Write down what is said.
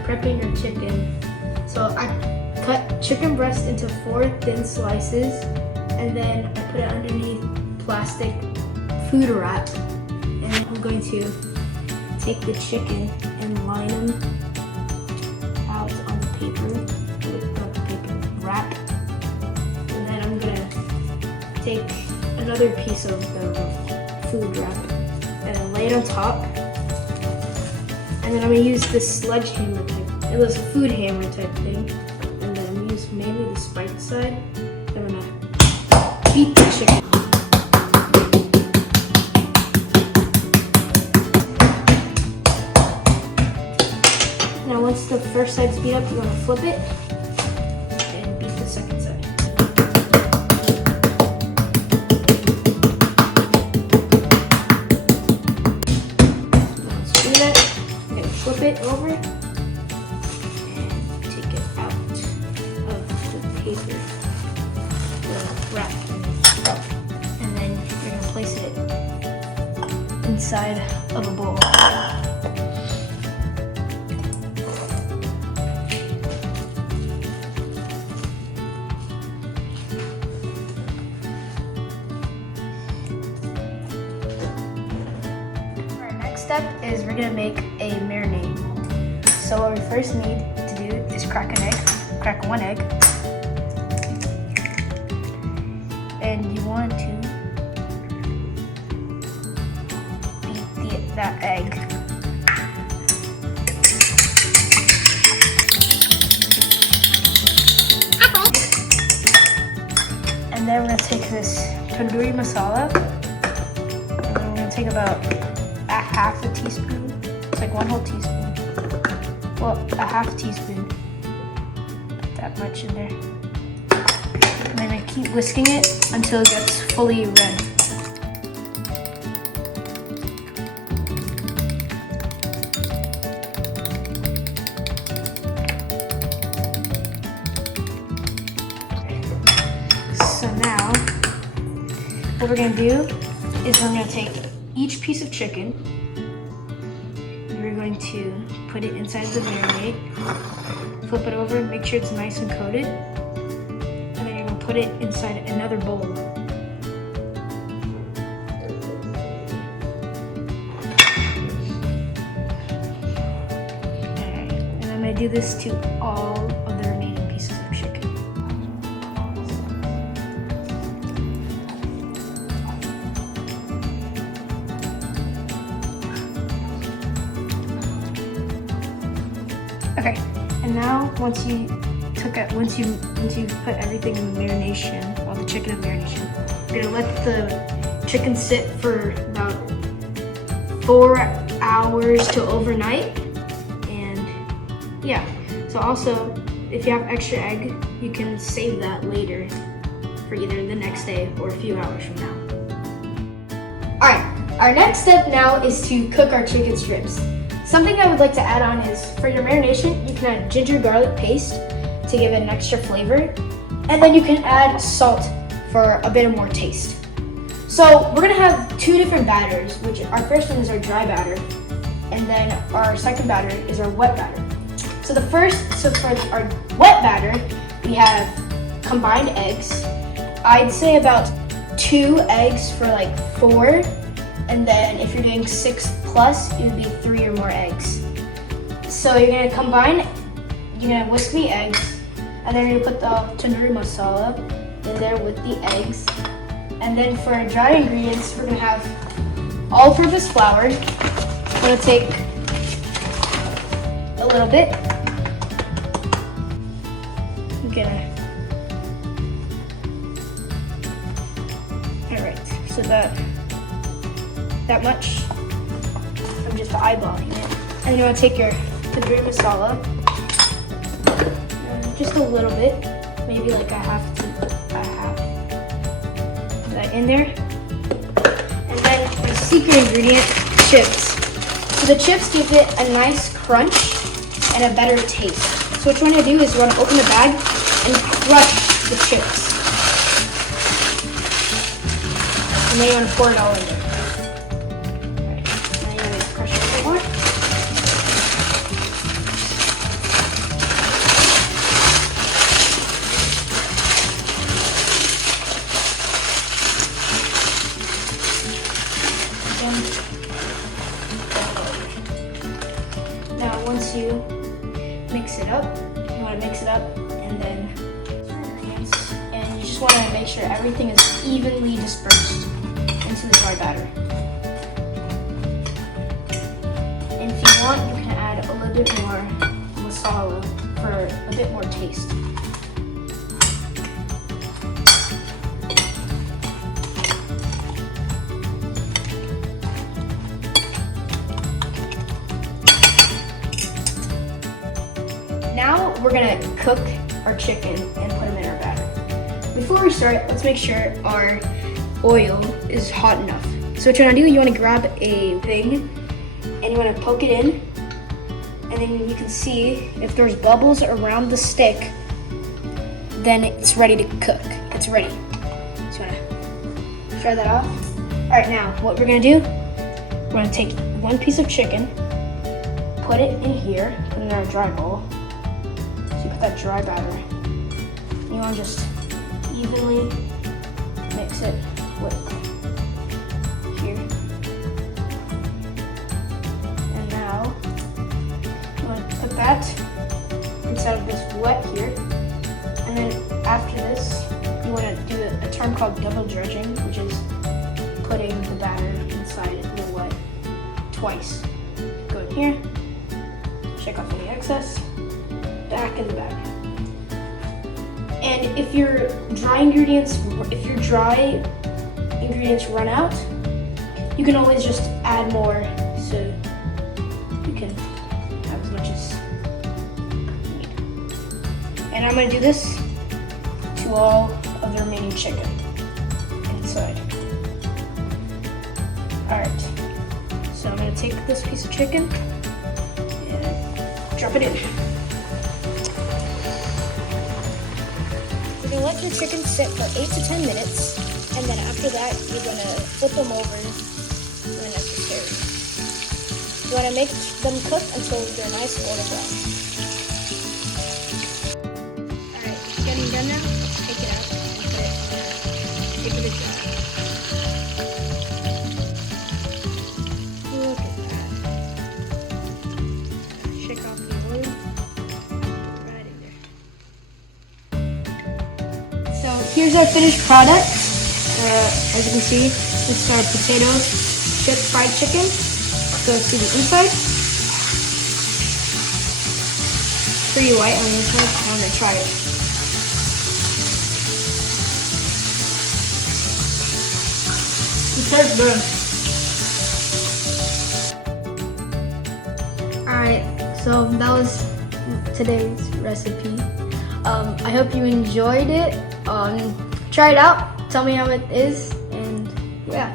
prepping your chicken. So I cut chicken breast into 4 thin slices, and then I put it underneath plastic food wrap. And I'm going to take the chicken and line them out on the paper with the paper wrap. And then I'm gonna take another piece of the food wrap and then lay it on top. And then I'm gonna use this sledgehammer type. It was a food hammer type thing. And then I'm gonna use mainly the spiked side. I'm gonna beat the chicken. Now once the first side's beat up, you're gonna flip it and beat the second side. Once you do that, you're gonna flip it over and take it out of the paper, the wrap. And then you're gonna place it inside of a bowl. Step is we're gonna make a marinade. So what we first need to do is crack 1 egg, and you want to beat that egg. And then we're gonna take this tandoori masala, and then we're gonna take about half a teaspoon. It's like 1 whole teaspoon. Well, a half teaspoon. Put that much in there. And then I keep whisking it until it gets fully red. So now, what we're gonna do is we're gonna take each piece of chicken. We're going to put it inside the marinade, flip it over, make sure it's nice and coated, and then you're going to put it inside another bowl. Alright, and I'm going to do this to all of the remaining pieces of chicken. Okay, and now once you put everything in the marination, all the chicken in marination, you're gonna let the chicken sit for about 4 hours to overnight. And yeah, so also if you have extra egg, you can save that later for either the next day or a few hours from now. Alright, our next step now is to cook our chicken strips. Something I would like to add on is, for your marination, you can add ginger garlic paste to give it an extra flavor. And then you can add salt for a bit of more taste. So we're gonna have 2 different batters, which our first one is our dry batter, and then our second batter is our wet batter. So for our wet batter, we have combined eggs. I'd say about 2 eggs for like 4. And then if you're doing 6+, it would be 3 or more eggs. So you're gonna whisk the eggs, and then you're gonna put the tandoori masala in there with the eggs. And then for our dry ingredients, we're gonna have all-purpose flour. I'm gonna take a little bit. Alright, so that much. I'm just eyeballing it. And you want to take your tandoori masala, just a little bit, maybe like a half. Put that in there. And then the secret ingredient, chips. So the chips give it a nice crunch and a better taste. So what you want to do is you want to open the bag and crush the chips. And then you want to pour it all in there. mix it up. You want to mix it up, and then and you just want to make sure everything is evenly dispersed into the dry batter. And if you want, you can add a little bit more masala for a bit more taste. Now we're gonna cook our chicken and put them in our batter. Before we start, let's make sure our oil is hot enough. So what you wanna do, you wanna grab a pig and you wanna poke it in, and then you can see if there's bubbles around the stick, then it's ready to cook. It's ready. So you wanna try that off. All right, now what we're gonna do, we're gonna take one piece of chicken, put it in here, put it in our dry bowl. So you put that dry batter. You want to just evenly mix it with here. And now you want to put that inside of this wet here. And then after this, you want to do a term called double dredging, which is putting the batter inside the wet twice. Go in here, check off any excess, back in the bag. And if your dry ingredients run out, you can always just add more, so you can have as much as you need. And I'm gonna do this to all of the remaining chicken inside. All right, so I'm gonna take this piece of chicken and drop it in. You're gonna let your chicken sit for 8 to 10 minutes, and then after that, you're gonna flip them over when necessary. You wanna make them cook until they're nice golden brown. Alright, getting done now. Take it out and give it a dry. Look at that. Shake off the oil. Right in there. So here's our finished product. As you can see, it's our potato chip fried chicken. So see the inside. Pretty white on the inside. I'm gonna try it. It tastes good. Alright, so that was today's recipe. I hope you enjoyed it. Try it out. Tell me how it is, and yeah.